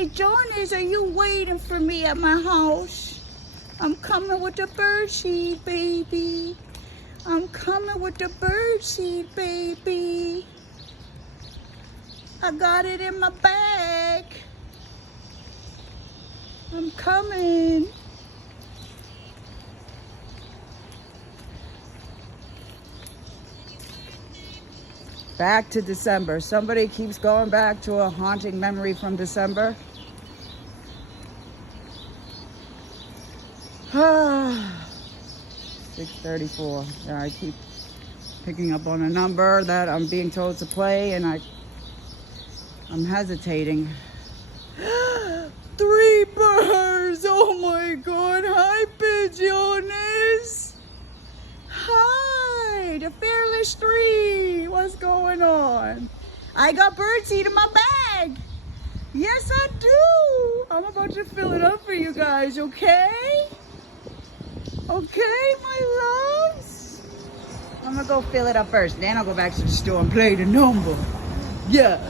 Hey, Jonas, are you waiting for me at my house? I'm coming with the birdseed, baby. I'm coming with the birdseed, baby. I got it in my bag. I'm coming. Back to December. Somebody keeps going back to a haunting memory from December. 6:34. Yeah, I keep picking up on a number that I'm being told to play, and I'm hesitating. 3 birds! Oh my God! Hi, pigeons! Hi, the fearless 3. What's going on? I got birdseed in my bag. Yes, I do. I'm about to fill it up for you guys. Okay? Okay, my loves. I'm gonna go fill it up first. Then I'll go back to the store and play the number. Yeah.